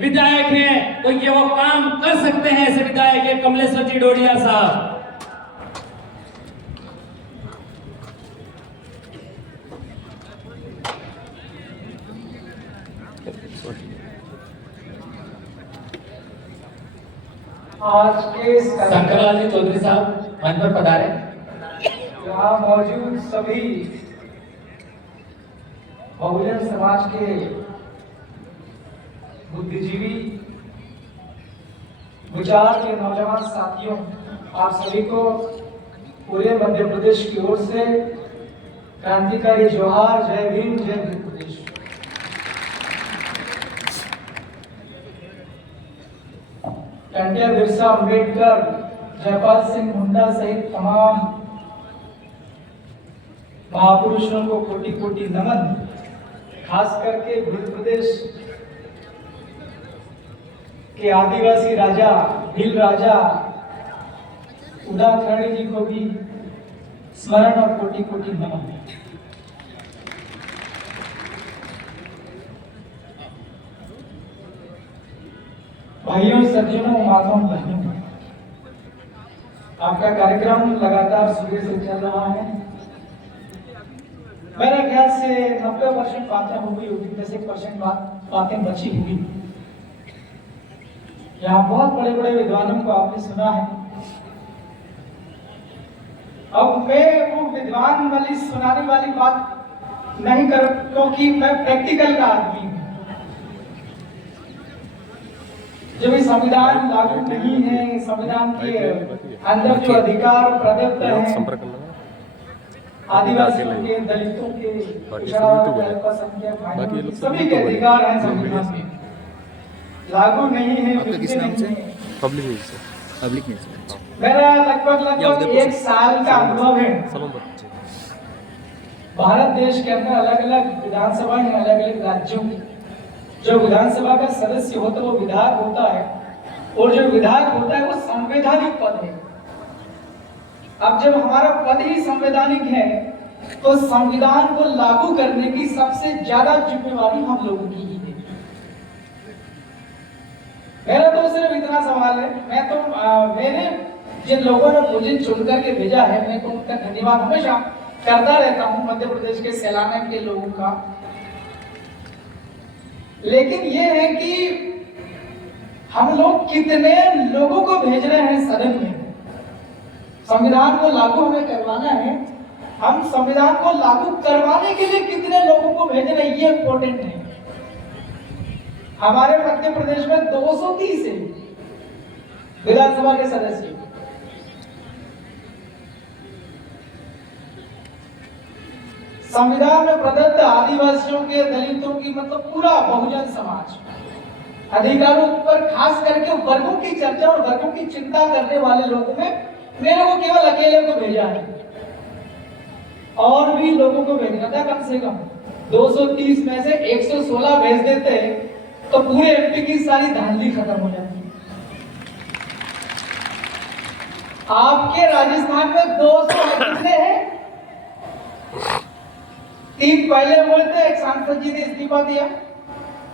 विधायक हैं तो ये वो काम कर सकते हैं। ऐसे विधायक है कमलेश्वर जी डोडिया साहब। आज के शंकरलाल जी चौधरी साहब मंच पर पधारे। यहाँ मौजूद सभी बहुजन समाज के बुद्धिजीवी विचार के नौजवान साथियों, आप सभी को पूरे मध्य प्रदेश की ओर से क्रांतिकारी जोहार। जय भीम, जय मध्य प्रदेश। डॉक्टर बिरसा अम्बेडकर, जयपाल सिंह मुंडा सहित तमाम महापुरुषों को कोटि कोटि नमन। खास करके मध्य प्रदेश के आदिवासी राजा, भील राजा उदाकरणी जी को भी स्मरण और कोटि कोटि नमन। भाइयों, सज्जनों, माताओं, बहनों, आपका कार्यक्रम लगातार सुबह से चल रहा है। मेरे ख्याल से 90% बातें हो गई होगी, 10% बातें बची होगी। यहाँ बहुत बड़े बड़े विद्वानों को आपने सुना है। अब मैं वो विद्वान वाली सुनाने वाली बात नहीं कर, क्योंकि मैं प्रैक्टिकल का आदमी हूँ। जब ये संविधान लागू नहीं है, संविधान के अंदर जो अधिकार प्रदत्त है आदिवासियों के, दलितों के, पिछड़ा वर्ग, अल्पसंख्यक सभी के अधिकार हैं संविधान में, लागू नहीं है। आपका किस नाम से? पब्लिक न्यूज से। पब्लिक न्यूज से मेरा लगभग 1 साल का अनुभव है। भारत देश के अंदर अलग अलग विधानसभा है, अलग अलग राज्यों की। जो विधानसभा का सदस्य होता है वो विधायक होता है, और जो विधायक होता है वो संवैधानिक पद है। अब जब हमारा पद ही संवैधानिक है तो संविधान को लागू करने की सबसे ज्यादा जिम्मेवारी हम लोगों की ही है। मेरा तो सिर्फ इतना सवाल है, मैं तो मैंने जिन लोगों ने मुझे चुन करके भेजा है, मैं तो उनका धन्यवाद हमेशा करता रहता हूँ, मध्य प्रदेश के सैलाना के लोगों का। लेकिन ये है कि हम लोग कितने लोगों को भेज रहे हैं सदन में। संविधान को लागू हमें करवाना है, हम संविधान को लागू करवाने के लिए कितने लोगों को भेज रहे हैं, ये इंपॉर्टेंट है। हमारे मध्य प्रदेश में 230 है विधानसभा के सदस्य। संविधान में प्रदत्त आदिवासियों के, दलितों की, मतलब पूरा बहुजन समाज अधिकारों पर खास करके वर्गों की चर्चा और वर्गों की चिंता करने वाले लोगों में मेरे को केवल अकेले को भेजा है, और भी लोगों को भेजना था। कम से कम 230 में से 116 भेज देते तो पूरे एमपी की सारी धांधली खत्म हो जाती। आपके राजस्थान में 200 कितने हैं? 3 पहले हुए थे, एक सांसद जी ने इस्तीफा दिया,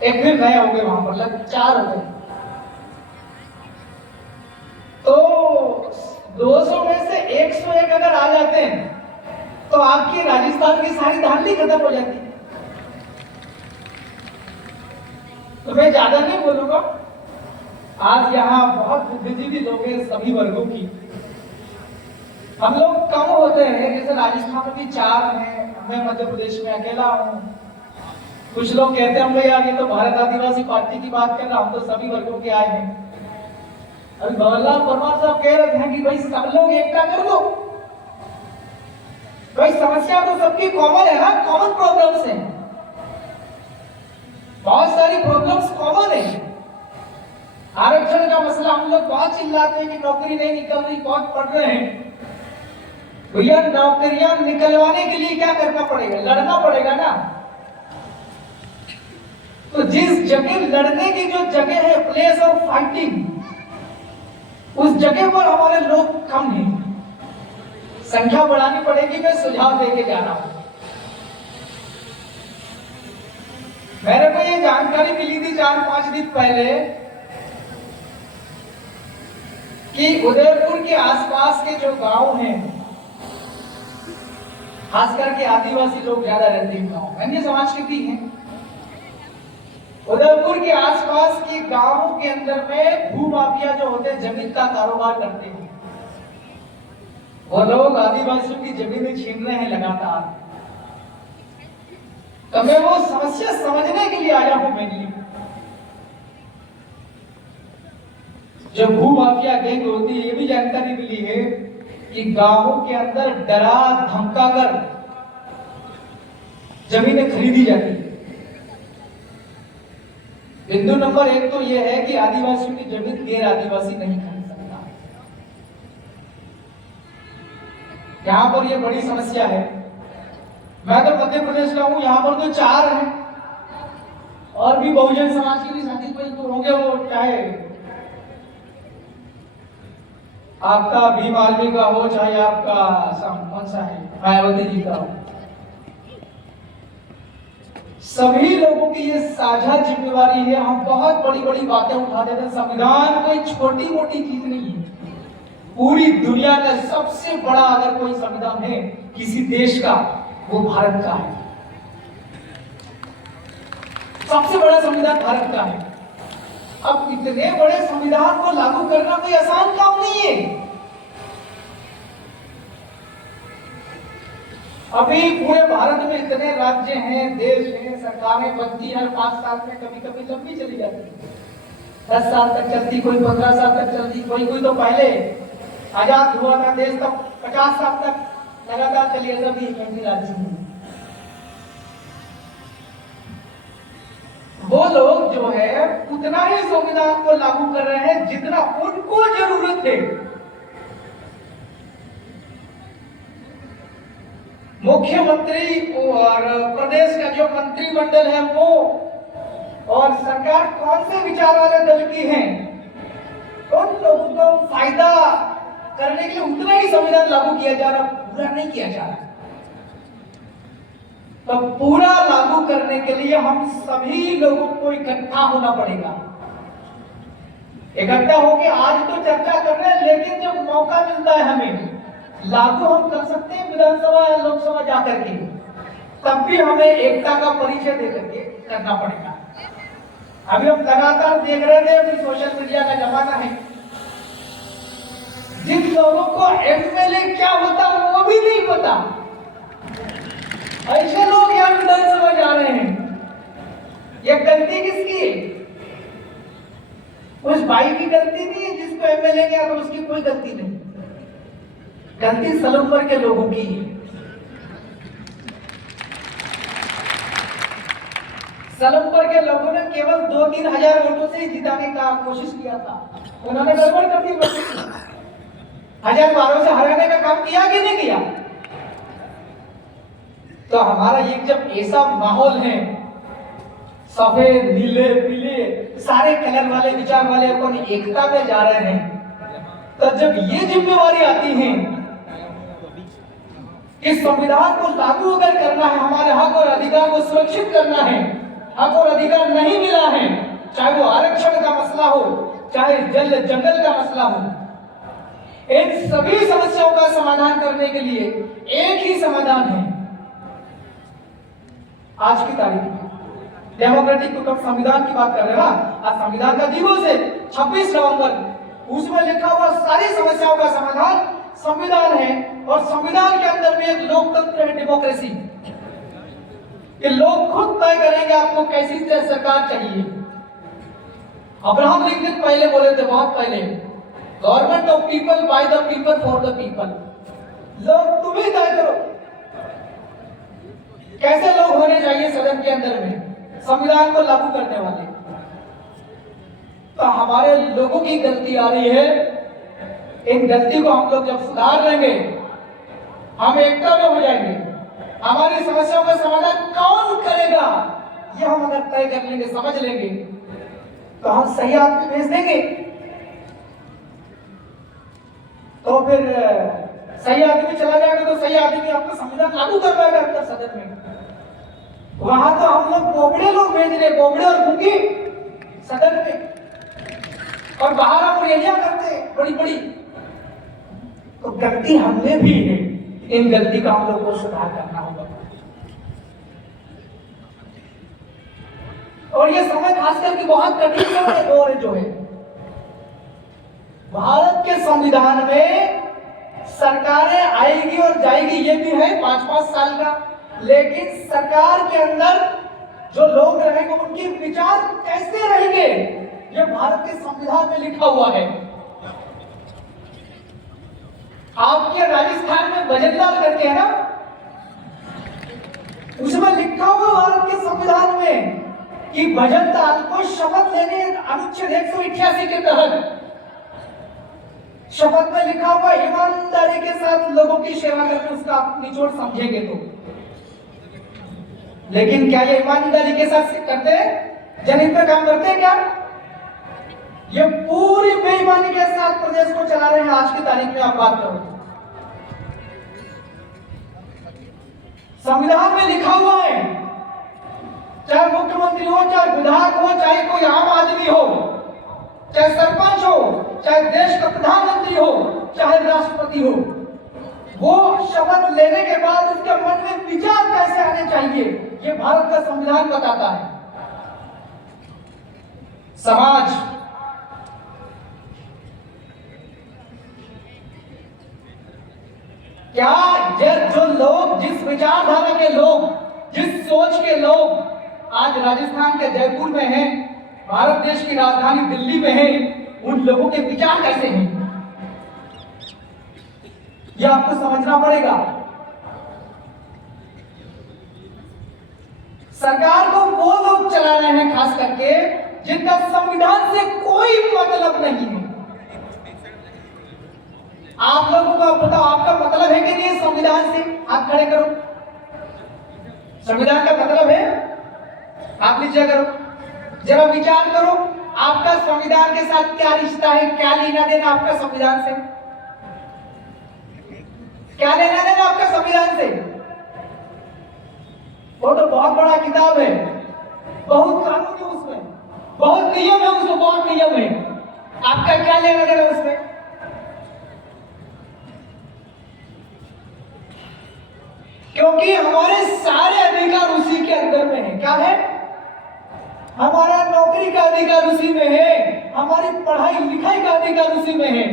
एक फिर नए हो गए, वहां पर लगभग 4 हो गए। तो 200 में से 101 अगर आ जाते हैं तो आपकी राजस्थान की सारी धांधली खत्म हो जाती। तो मैं ज्यादा नहीं बोलूंगा। आज यहाँ बहुत बुद्धिजीवी लोग हैं सभी वर्गों की। हम लोग कम होते हैं, जैसे राजस्थान में भी 4 हैं, मैं मध्य प्रदेश में अकेला हूँ। कुछ लोग कहते हैं यार ये तो भारत आदिवासी पार्टी की बात कर रहा, हम तो सभी वर्गों के आए हैं। अभी भवरलाल परमार साहब कह रहे थे कि भाई सब लोग एकता कर लो। भाई समस्या तो सबकी कॉमन है ना, कॉमन प्रॉब्लम्स हैं, बहुत सारी प्रॉब्लम्स कॉमन है। आरक्षण का मसला हम लोग बहुत चिल्लाते हैं कि नौकरी नहीं निकल रही, बहुत पढ़ रहे हैं। भैया नौकरियां निकलवाने के लिए क्या करना पड़ेगा? लड़ना पड़ेगा ना। तो जिस जगह लड़ने की जो जगह है, प्लेस ऑफ फाइटिंग, उस जगह पर हमारे लोग कम हैं। संख्या बढ़ानी पड़ेगी। मैं सुझाव देके जा रहा हूं। मेरे को ये जानकारी मिली थी 4-5 दिन पहले कि उदयपुर के आसपास के जो गांव हैं, खास करके आदिवासी लोग ज्यादा रहते हैं गांव, अन्य समाज के भी हैं, उदयपुर के आसपास के गांवों के अंदर में भूमाफिया जो होते हैं, जमीन का कारोबार करते हैं, वो लोग आदिवासियों की जमीनें छीन रहे हैं लगातार। तो मैं वो समस्या समझने के लिए आया हूं। मेनली जो भूमाफिया गैंग होती है, ये भी जानकारी मिली है कि गांवों के अंदर डरा धमका कर जमीनें खरीदी जाती है। बिंदु नंबर 1 तो यह है कि आदिवासियों की जमीन गैर आदिवासी नहीं खरीद सकता। यहां पर यह बड़ी समस्या है। मैं तो मध्य प्रदेश का हूं, यहां पर तो 4 हैं और भी बहुजन समाज के भी साथी कोई तो होंगे, वो चाहे आपका भीम आर्मी का हो, चाहे आपका कौन सा है मायावती जी का हो, सभी लोगों की ये साझा जिम्मेवारी है। हम बहुत बड़ी बड़ी बातें उठा देते हैं। संविधान कोई छोटी मोटी चीज नहीं है। पूरी दुनिया का सबसे बड़ा अगर कोई संविधान है किसी देश का, वो भारत का है। सबसे बड़ा संविधान भारत का है। अब इतने बड़े संविधान को लागू करना कोई आसान काम नहीं है। अभी पूरे भारत में इतने राज्य हैं, देश हैं, सरकारें बनती हैं, 5 साल में कभी कभी लंबी चली जाती है, 10 साल तक चलती, कोई 15 साल तक चलती, कोई तो पहले आजाद हुआ था देश तब 50 साल तक लगातार चली, ऐसा भी कई राज्य में। वो लोग जो है उतना ही संविधान को लागू कर रहे हैं जितना उनको जरूरत है। मुख्यमंत्री और प्रदेश का जो मंत्रिमंडल है वो और सरकार कौन से विचार वाले दल की है, उन लोगों को फायदा करने के लिए उतना ही संविधान लागू किया जा रहा, पूरा नहीं किया जा रहा। तो पूरा लागू करने के लिए हम सभी लोगों को इकट्ठा होना पड़ेगा। इकट्ठा होकर आज तो चर्चा कर रहे हैं, लेकिन जब मौका मिलता है हमें लागू हम कर सकते हैं विधानसभा या लोकसभा जाकर के, तब भी हमें एकता का परिचय देकर के करना पड़ेगा। अभी हम लगातार देख रहे थे, अभी सोशल मीडिया का जमाना है, जिन लोगों को एमएलए क्या होता है वो भी नहीं पता, ऐसे लोग यहाँ विधानसभा जा रहे हैं। ये गलती किसकी है? उस भाई की गलती नहीं है जिसको एमएलए किया, तो उसकी कोई गलती नहीं, गलती सलूमपुर के लोगों की है। सलूमपुर के लोगों ने केवल 2-3 हजार वोटों से ही जिताने का कोशिश किया था, उन्होंने गड़बड़ कर दी। 1012 से हराने का काम किया कि नहीं किया? तो हमारा ये जब ऐसा माहौल है, सफेद नीले पीले सारे कलर वाले विचार वाले अपन एकता में जा रहे हैं, तो जब ये जिम्मेवारी आती है कि संविधान को लागू अगर करना है, हमारे हक और अधिकार को सुरक्षित करना है, हक और अधिकार नहीं मिला है, चाहे वो आरक्षण का मसला हो, चाहे जल जंगल का मसला हो, इन सभी समस्याओं का समाधान करने के लिए एक ही समाधान है। आज की तारीख में डेमोक्रेटिक तो संविधान की बात कर रहे हैं ना, आज संविधान का दिवस है 26 नवंबर, उसमें लिखा हुआ सारी समस्याओं का समाधान संविधान है। और संविधान के अंदर भी एक लोकतंत्र है, डेमोक्रेसी, कि लोग खुद तय करेंगे आपको कैसी सरकार चाहिए। अब्राहम लिंकन पहले बोले थे, बहुत पहले, government of people, by the people, for the people. लोग तुम ही तय करो कैसे लोग होने चाहिए सदन के अंदर में संविधान को लागू करने वाले। तो हमारे लोगों की गलती आ रही है, इन गलती को हम लोग जब सुधार लेंगे, हम एकता में हो जाएंगे। हमारी समस्याओं का समाधान कौन करेगा, यह हम अगर तय कर लेंगे, समझ लेंगे, तो हम सही आदमी भेज देंगे। तो फिर सही आदमी चला जाएगा तो सही आदमी आपका संविधान लागू कर पाएगा अंदर सदन में। वहां तो हम लोग बोबड़े लोग भेज रहे, बोबड़े और गूंगी सदन में, और बाहर हम रैलियां करते बड़ी बड़ी। तो गलती हमने भी है, इन गलती का हम लोग को सुधार करना होगा। और ये समय खासकर की बहुत कठिन समय दौर है जो है। भारत के संविधान में सरकारें आएगी और जाएगी, ये भी है 5-5 साल का, लेकिन सरकार के अंदर जो लोग रहेंगे उनके विचार कैसे रहेंगे, ये भारत के संविधान में लिखा हुआ है। आपके राजस्थान में भजन लाल करके है ना, उसमें लिखा हुआ भारत के संविधान में कि भजन लाल को शपथ लेने, अनुच्छेद 188 के तहत शपथ में लिखा हुआ ईमानदारी के साथ लोगों की सेवा करके उसका निचोड़ समझेंगे तो। लेकिन क्या ये ईमानदारी के साथ करते हैं, जमीन पे काम करते हैं क्या? ये पूरी बेईमानी के साथ प्रदेश को चला रहे हैं। आज की तारीख में आप बात करो, संविधान में लिखा हुआ है, चाहे मुख्यमंत्री हो, चाहे विधायक हो, चाहे कोई आम आदमी हो, चाहे सरपंच हो, चाहे देश का प्रधानमंत्री हो, चाहे राष्ट्रपति हो, वो शपथ लेने के बाद उसके मन में विचार कैसे आने चाहिए, ये भारत का संविधान बताता है। समाज, क्या जो लोग, जिस विचारधारा के लोग, जिस सोच के लोग आज राजस्थान के जयपुर में हैं, भारत देश की राजधानी दिल्ली में है, उन लोगों के विचार कैसे हैं, यह आपको समझना पड़ेगा। सरकार को वो लोग चला रहे हैं खास करके जिनका संविधान से कोई मतलब नहीं है। आप लोगों को बताओ, आपका मतलब है कि नहीं संविधान से? आप खड़े करो, संविधान का मतलब है? आप नीचे करो, जरा विचार करो, आपका संविधान के साथ क्या रिश्ता है, क्या लेना देना आपका संविधान से? क्या लेना देना आपका संविधान से? वो तो बहुत बड़ा किताब है, बहुत कानून है उसमें, बहुत नियम है उसमें, बहुत नियम है। आपका क्या लेना देना उसमें? क्योंकि हमारे सारे अधिकार उसी के अंदर में है। क्या है? हमारा नौकरी का अधिकार उसी में है, हमारी पढ़ाई लिखाई का अधिकार उसी में है।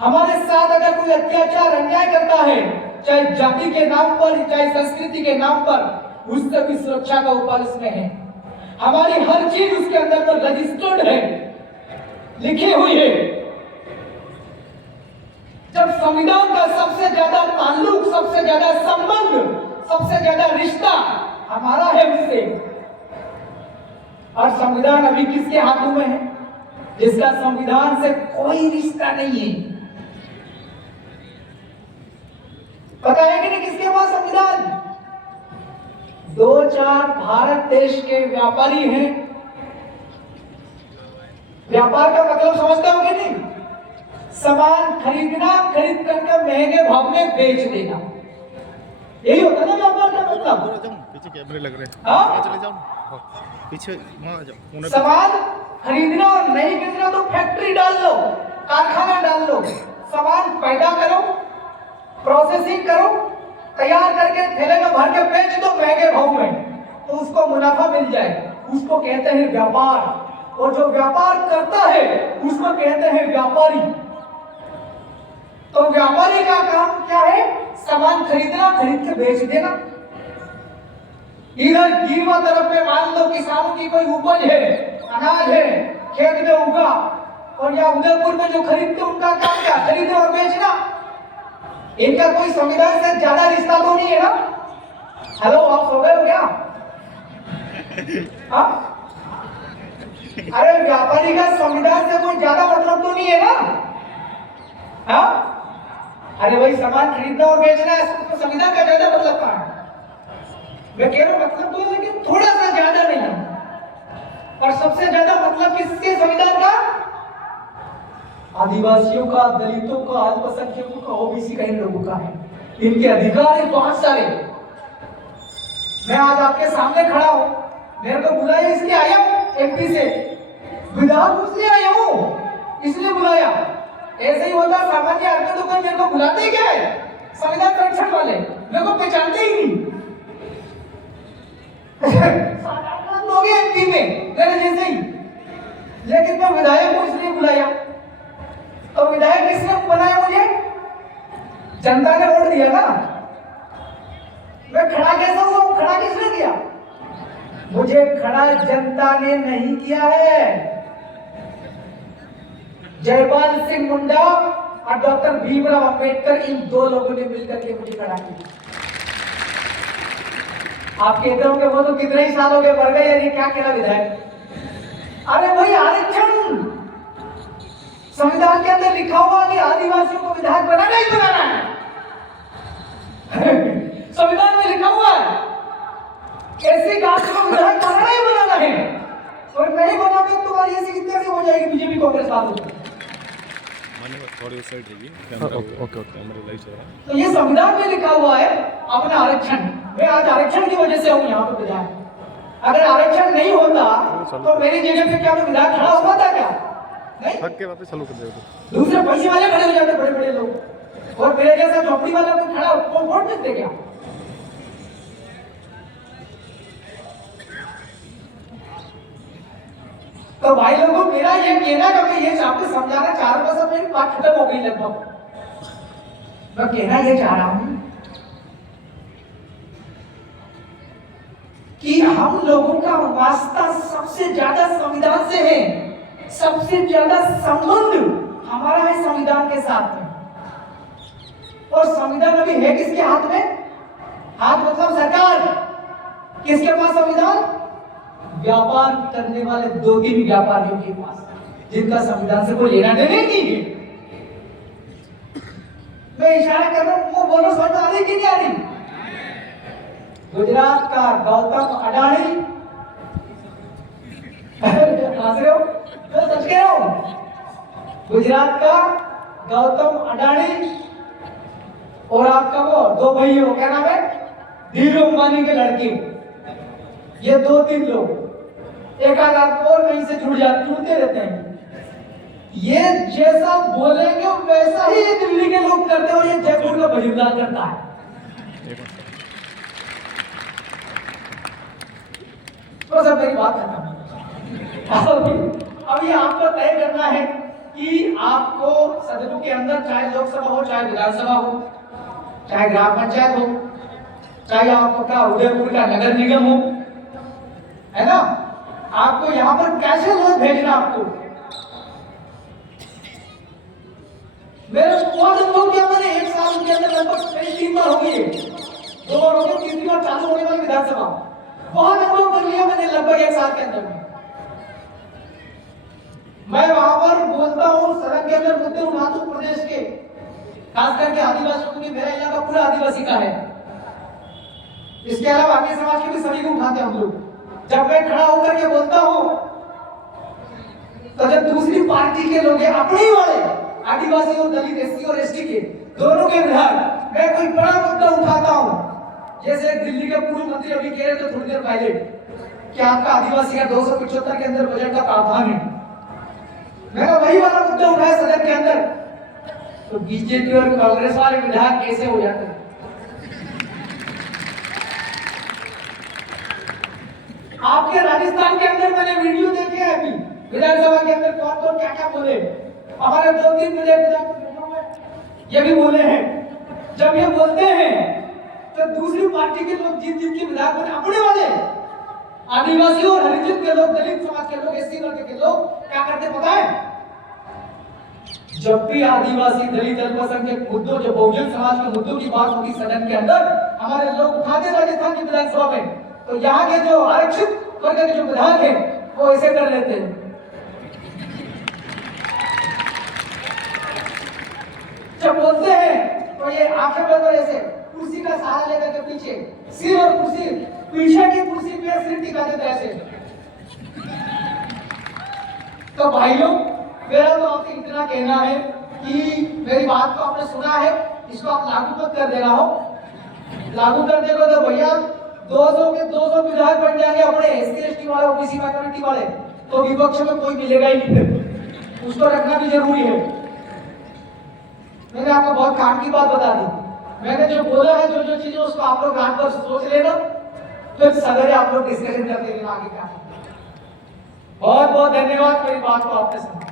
हमारे साथ अगर कोई अत्याचार अन्याय करता है, चाहे जाति के नाम पर, चाहे संस्कृति के नाम पर, उससे भी सुरक्षा का उपाय उसमें है। हमारी हर चीज उसके अंदर में रजिस्टर्ड है, लिखी हुई है। जब संविधान का सबसे ज्यादा ताल्लुक, सबसे ज्यादा संबंध, सबसे ज्यादा रिश्ता हमारा है उससे, और संविधान अभी किसके हाथों में है? जिसका संविधान से कोई रिश्ता नहीं है। पता है कि नहीं किसके पास संविधान? 2-4 भारत देश के व्यापारी हैं। व्यापार का मतलब समझते हो कि नहीं? सामान खरीदना, खरीद करके महंगे भाव में बेच देना, यही होता है ना व्यापार का मतलब। पीछे कैमरे लग रहे हैं, हाँ? चले जाओ पीछे, वहां आ जाओ। सामान खरीदना और नहीं खरीदना तो फैक्ट्री डाल लो, कारखाना डाल लो, सामान पैदा करो, प्रोसेसिंग करो, तैयार करके थैले में भर के बेच दो महंगे भाव में, तो उसको मुनाफा मिल जाए, उसको कहते हैं व्यापार। और जो व्यापार करता है उसको कहते हैं व्यापारी। तो व्यापारी का काम क्या है? सामान खरीदना, खरीद के बेच देना। इधर गिरवा तरफ में मान लो किसानों की कोई उपज है, अनाज है, खेत में उगा, और या उदयपुर में जो खरीदते उनका काम क्या? खरीदना और बेचना। इनका कोई संविधान से ज्यादा रिश्ता तो नहीं है ना? हेलो, आप सो गए हो क्या? हाँ? अरे व्यापारी का संविधान से कोई ज्यादा मतलब तो नहीं है ना? हाँ? अरे भाई, सामान खरीदना और बेचना है, तो संविधान का ज्यादा मतलब कहाँ है? मैं कह रहा हूं मतलब तो, लेकिन थोड़ा सा ज्यादा नहीं है। और सबसे ज्यादा मतलब किसके संविधान का? आदिवासियों का, दलितों का, अल्पसंख्यकों का, ओबीसी का, इन लोगों का है। इनके अधिकार है बहुत सारे। मैं आज आपके सामने खड़ा हूं, मेरे को बुलाया इसलिए आया हूं एमपी से, विधायक इसलिए आया हूं इसलिए बुलाया। ऐसे ही होता सामान्य आदमी तो कोई मेरे को बुलाते ही क्या है, संविधान संरक्षण वाले मेरे को पहचानते ही नहीं। साधारण लोग हैं एमपी में मेरे जैसे ही, लेकिन मैं विधायक को इसलिए बुलाया। तो विधायक किसने बनाया मुझे? जनता ने वोट दिया ना। मैं खड़ा कैसे हुआ? खड़ा किसने किया मुझे? खड़ा जनता ने नहीं किया है। जयपाल सिंह मुंडा और डॉक्टर भीमराव अंबेडकर, इन दो लोगों ने मिलकर के मुझे खड़ा किया। आप कहते होंगे वो तो कितने ही साल हो गए, बढ़ गए, यानी क्या कहना विधायक? अरे भाई आरक्षण संविधान के अंदर लिखा हुआ कि आदिवासियों को विधायक बनाना ही बनाना है। संविधान में लिखा हुआ है ऐसी कास्ट को विधायक बनाना ही बनाना है, और नहीं बनाओगे तो तुम्हारी ऐसी कितने से हो जाएगी बीजेपी कांग्रेस वालों की। थोड़ी साइड रहिए। ओके कैमरा लाइव चल रहा है। तो ये संविधान में लिखा हुआ है अपना आरक्षण। मैं आज आरक्षण की वजह से हूं यहाँ पे विधायक। अगर आरक्षण नहीं होता तो मेरी जगह पे क्या मैं विधायक खड़ा होता था क्या? नहीं। थक के वापस चालू कर दे। दूसरे पैसे वाले खड़े हो जाते, बड़े बड़े लोग, और मेरे जैसा झोपड़ी वाला कोई खड़ा वो वोट देते क्या? तो भाई लोगों मेरा ये कहना है कि ये आपको समझाना चाह रहा हूं, मेरी बात खत्म हो गई लगभग। मैं कहना ये चाह रहा हूं कि हम लोगों का वास्ता सबसे ज्यादा संविधान से है, सबसे ज्यादा संबंध हमारा है संविधान के साथ में। और संविधान अभी है किसके हाथ में? हाथ मतलब सरकार। किसके पास संविधान? व्यापार करने वाले दो तीन व्यापारियों के पास, जिनका संविधान से कोई लेना देना नहीं है। मैं इशारा कर रहा हूं, वो बोलो समझ आ रही कि नहीं आ रही? गुजरात का गौतम अडानी, हंस रहे हो? मैं सच कह रहा हूं। गुजरात का गौतम अडानी और आपका वो दो भाई हो, क्या नाम है? धीरू अंबानी के लड़के, ये दो तीन लोग एक आध और कहीं से जुड़ते रहते हैं। ये जैसा बोलेंगे वैसा ही ये दिल्ली के लोग करते हैं, और ये जयपुर का बजूदार करता है। तो सब मेरी बात करना, अभी आपको तय करना है कि आपको सदनों के अंदर, चाहे लोकसभा हो, चाहे विधानसभा हो, चाहे ग्राम पंचायत हो, चाहे आपका उदयपुर का नगर निगम हो, है ना, आपको यहां पर कैसे लोग भेजना? आपको मेरे अनुभव क्या, मैंने एक साल के अंदर लगभग 3 बार हो गई है, 2 बार हो गई, तीसरी बार चालू होने वाली विधानसभा, बहुत अनुभव कर लिया मैंने लगभग 1 साल के अंदर में। मैं वहां पर बोलता हूं, सदन के अंदर मुद्दे उठाता हूं प्रदेश के, खास करके आदिवासियों के। मेरा इलाका पूरा आदिवासी का है, इसके अलावा अन्य समाज के भी सभी को उठाते हैं हम लोग। जब मैं खड़ा होकर के बोलता हूं तो जब दूसरी पार्टी के लोग हैं, अपने ही वाले आदिवासी और दलित, एससी और एसटी के दोनों के विधायक, मैं कोई बड़ा मुद्दा उठाता हूं, जैसे दिल्ली के पूर्व मंत्री अभी कह रहे थे थोड़ी देर पहले कि आपका आदिवासी का 275 के अंदर बजट का प्रावधान है, मैंने वही वाला मुद्दा उठाया सदन के अंदर, तो बीजेपी और कांग्रेस वाले विधायक कैसे हो जाते हैं? आपके राजस्थान के अंदर मैंने वीडियो देखे हैं अभी विधानसभा के अंदर, कौन कौन क्या क्या बोले। हमारे 2-3 विधायक ये भी बोले हैं। जब ये बोलते हैं तो दूसरी पार्टी के लोग जीत के विधायक बने, अपने वाले आदिवासी और हरिजन के लोग, दलित समाज के लोग, एससी वर्ग के लोग क्या करते पता है? जब भी आदिवासी, दलित, अल्पसंख्यक मुद्दों, जो बहुजन समाज के मुद्दों की बात होगी सदन के अंदर, हमारे लोग उठाते राजस्थान की विधानसभा में, तो यहाँ के जो आरक्षित वर्ग के जो विधायक हैं वो ऐसे कर लेते हैं। जब बोलते हैं तो ये आंखें बंद और ऐसे कुर्सी का सहारा लेकर के पीछे सिर, और कुर्सी पीछे की कुर्सी पे सिर टिका देते ऐसे। तो भाइयों, मेरा तो आपसे इतना कहना है कि मेरी बात को आपने सुना है, इसको आप लागू मत कर देना हो। लागू कर देगा तो भैया 200 विधायक बन जाएंगे अपने एससी एसटी वाले, ओबीसी माइनॉरिटी वाले, तो विपक्ष में कोई मिलेगा ही नहीं फिर। उसको रखना भी जरूरी है। मैंने आपको बहुत काम की बात बता दी। मैंने जो बोला है, जो चीजें, उसको आप लोग रात भर सोच लेना, फिर सवेरे आप लोग डिस्कशन करते हैं आगे क्या। बहुत बहुत धन्यवाद मेरी बात को आपने सुना।